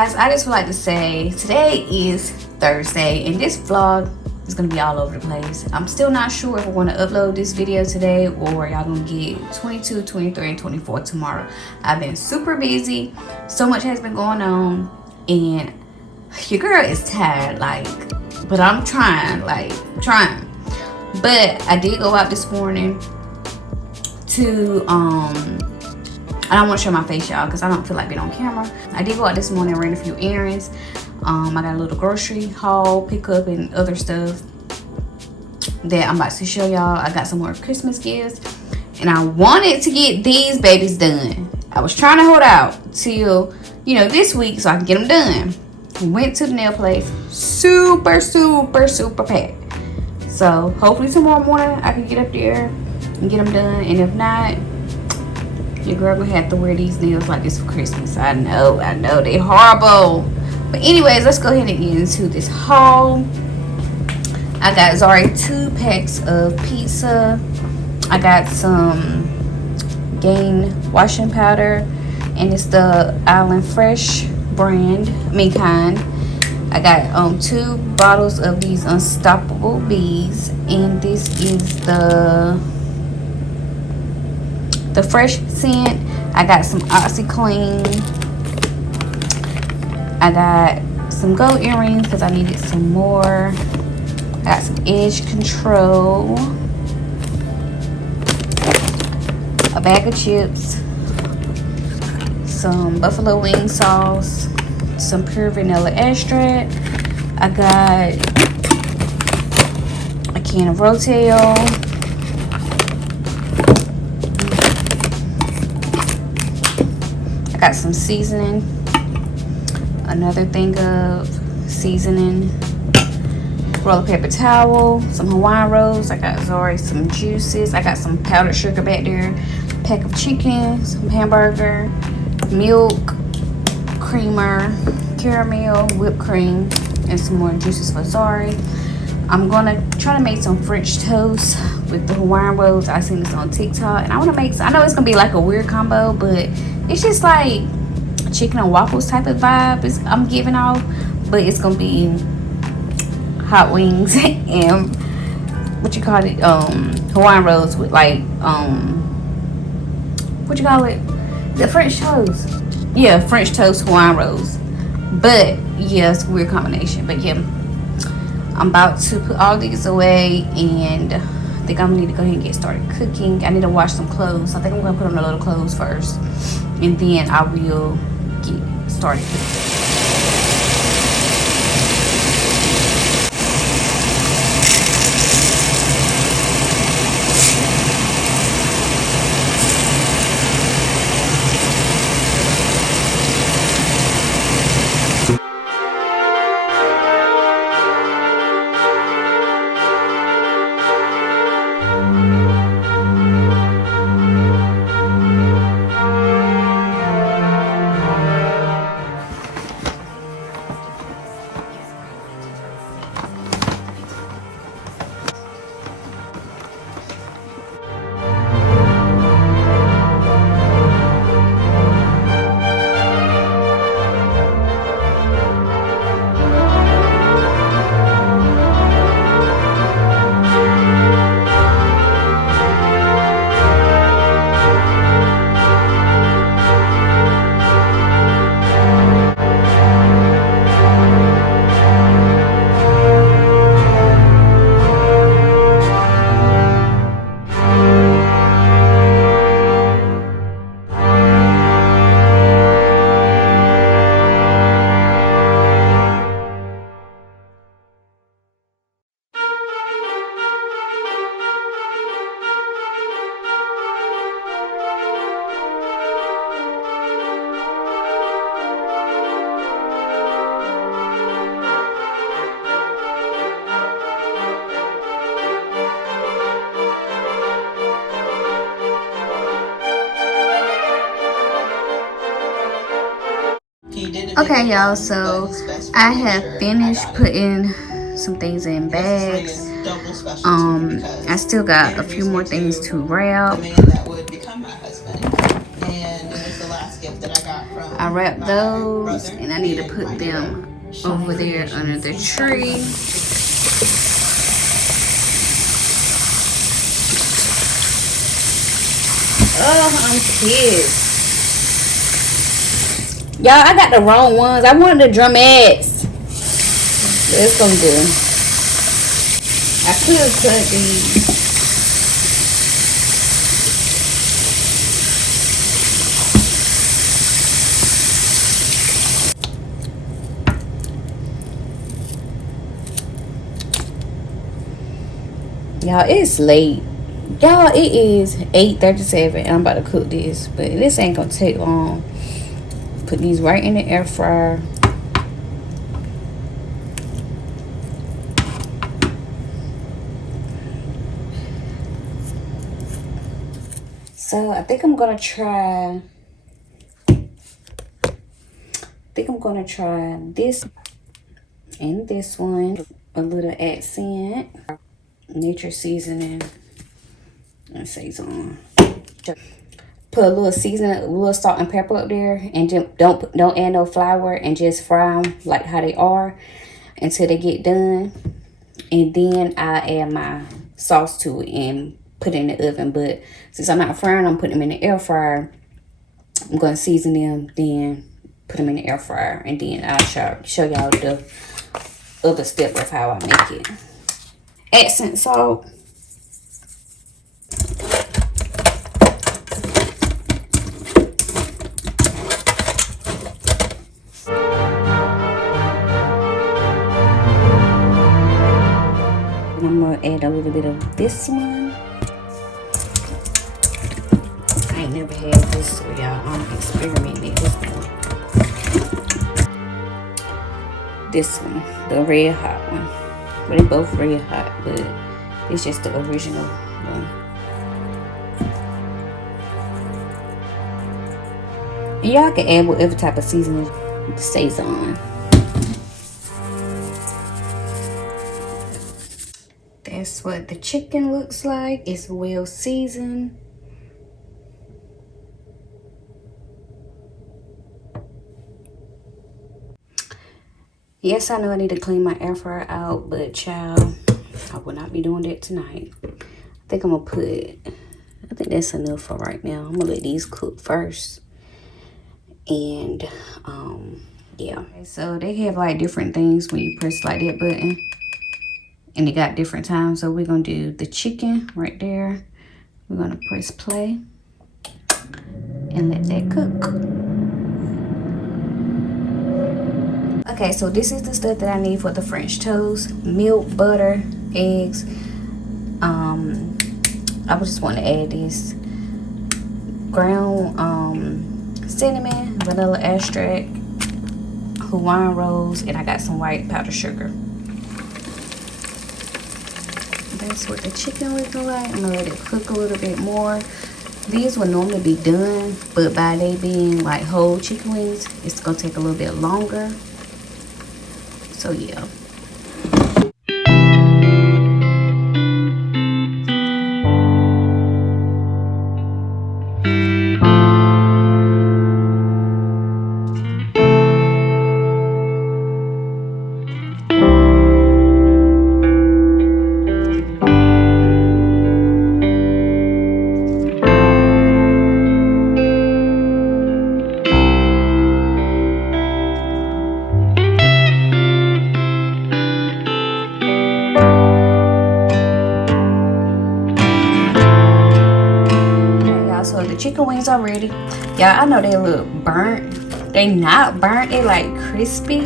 guys, I just would like to say today is Thursday and this vlog is gonna be all over the place. I'm still not sure if I want to upload this video today or y'all gonna get 22, 23, and 24 tomorrow. I've been super busy, so much has been going on, and your girl is tired, but I'm trying. But I did go out this morning to I don't want to show my face, y'all, because I don't feel like being on camera. I did go out this morning and ran a few errands. I got a little grocery haul, pickup, and other stuff that I'm about to show y'all. I got some more Christmas gifts, and I wanted to get these babies done. I was trying to hold out till, this week so I can get them done. Went to the nail place, super packed. So hopefully tomorrow morning I can get up there and get them done, and if not, your girl gonna have to wear these nails like this for Christmas. I know, they horrible. But anyways, let's go ahead and get into this haul. I got Zari 2 packs of pizza. I got some Gain washing powder, and it's the Island Fresh brand, kind. I got 2 bottles of these Unstoppable Bees, and this is the fresh scent. I got some OxyClean. I got some gold earrings because I needed some more. I got some edge control, a bag of chips, some buffalo wing sauce, some pure vanilla extract. I got a can of Rotel. Got some seasoning, another thing of seasoning, roll paper towel, some Hawaiian rolls. I got Zari some juices. I got some powdered sugar back there, pack of chicken, some hamburger, milk, creamer, caramel, whipped cream, and some more juices for Zari. I'm gonna try to make some French toast with the Hawaiian rolls. I seen this on TikTok, and I want to make. I know it's gonna be like a weird combo, but it's just like chicken and waffles type of vibe I'm giving off, but it's gonna be hot wings and Hawaiian rolls with the French toast. Yeah, French toast Hawaiian rolls. But yeah, it's a weird combination. But yeah, I'm about to put all these away, and I think I'm gonna need to go ahead and get started cooking. I need to wash some clothes. I think I'm gonna put on the little clothes first, and then I will get started. Okay, y'all, so I have finished putting some things in bags. I still got a few more things to wrap. I gonna wrap those, and I need to put them over there under the tree. Oh, I'm pissed. Y'all, I got the wrong ones. I wanted the drumettes. It's gonna do. I could have cut these. Y'all, it's late. Y'all, it is 8:37 and I'm about to cook this, but this ain't gonna take long. Put these right in the air fryer. So I think I'm gonna try this and this one. A little accent. Nature seasoning and Saison. Put a little seasoning, a little salt and pepper up there, and just don't add no flour, and just fry them like how they are until they get done. And then I add my sauce to it and put it in the oven. But since I'm not frying, I'm putting them in the air fryer. I'm gonna season them, then put them in the air fryer, and then I'll show y'all the other step of how I make it. Accent salt. And I'm gonna add a little bit of this one. I ain't never had this, so y'all, I'm experimenting this one. This one, the red hot one. Well, they both red hot, but it's just the original one. And y'all can add whatever type of seasoning stays on. That's what the chicken looks like. It's well seasoned. Yes, I know I need to clean my air fryer out, but child, I will not be doing that tonight. I think I'm gonna I think that's enough for right now. I'm gonna let these cook first. And yeah. Okay, so they have like different things when you press like that button. And they got different times. So we're gonna do the chicken right there. We're gonna press play and let that cook. Okay, so this is the stuff that I need for the French toast: milk, butter, eggs. I just want to add this ground cinnamon, vanilla extract, Hawaiian rolls, and I got some white powdered sugar. That's what the chicken looking like. I'm gonna let it cook a little bit more. These would normally be done, but by they being like whole chicken wings, it's gonna take a little bit longer. So yeah. So the chicken wings are ready. Y'all, I know they look burnt. They not burnt, they like crispy.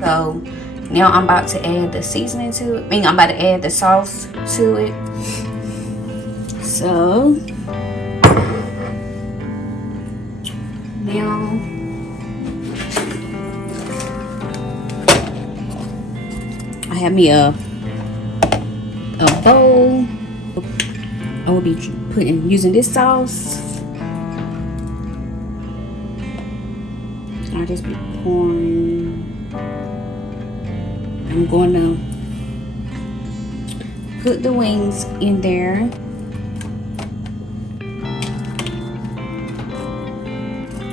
So now I'm about to add the seasoning to it. I'm about to add the sauce to it. So now I have me a bowl. I will be using this sauce. I'll just be pouring. I'm going to put the wings in there.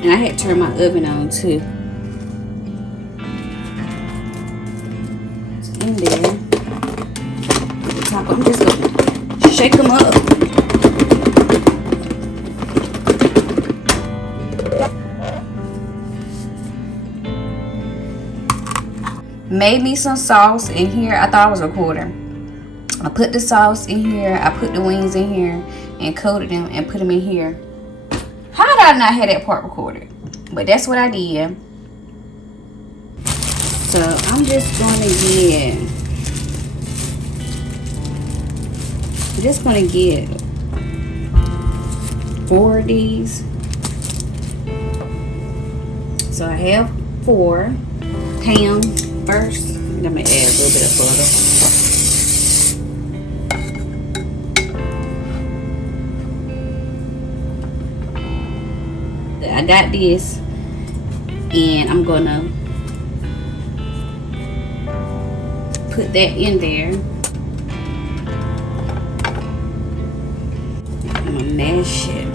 And I had to turn my oven on too. It's in there. The top, I'm just gonna shake them up. Made me some sauce in here. I thought I was recording. I put the sauce in here. I put the wings in here and coated them and put them in here. How did I not have that part recorded? But that's what I did. So I'm just gonna get 4 of these. So I have 4. Ham first. I'm gonna add a little bit of butter. I got this, and I'm gonna put that in there. I'm gonna mash it.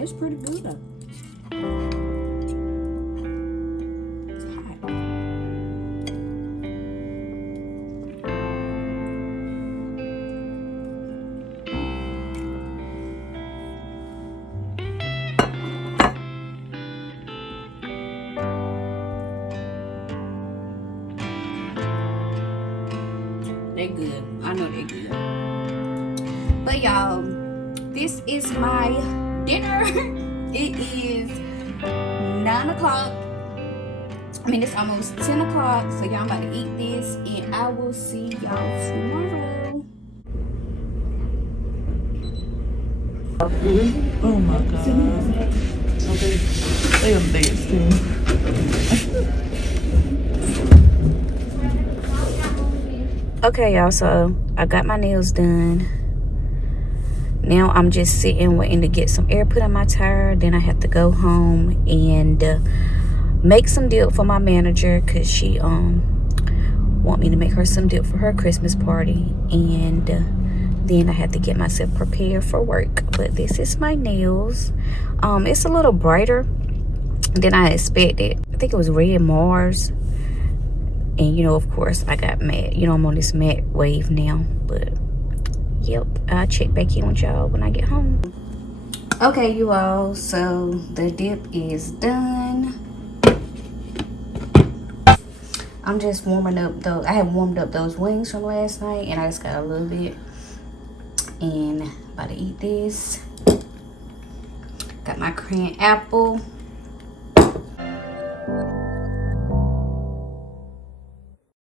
It's pretty good though. It's hot. They're good. I know they're good. But y'all, this is my dinner. It is 9 o'clock. I mean, it's almost 10 o'clock. So y'all about to eat this, and I will see y'all tomorrow. Oh my god. Okay. They are dancing. Okay, y'all, so I got my nails done. Now I'm just sitting waiting to get some air put on my tire. Then I have to go home and make some dip for my manager, because she want me to make her some dip for her Christmas party. And then I have to get myself prepared for work. But this is my nails. It's a little brighter than I expected. I think it was red Mars. And you know, of course, I got matte. You know, I'm on this matte wave now. But yep, I'll check back in with y'all when I get home. Okay, you all, so the dip is done. I'm just warming up though. I have warmed up those wings from last night, and I just got a little bit. And about to eat this. Got my crayon apple.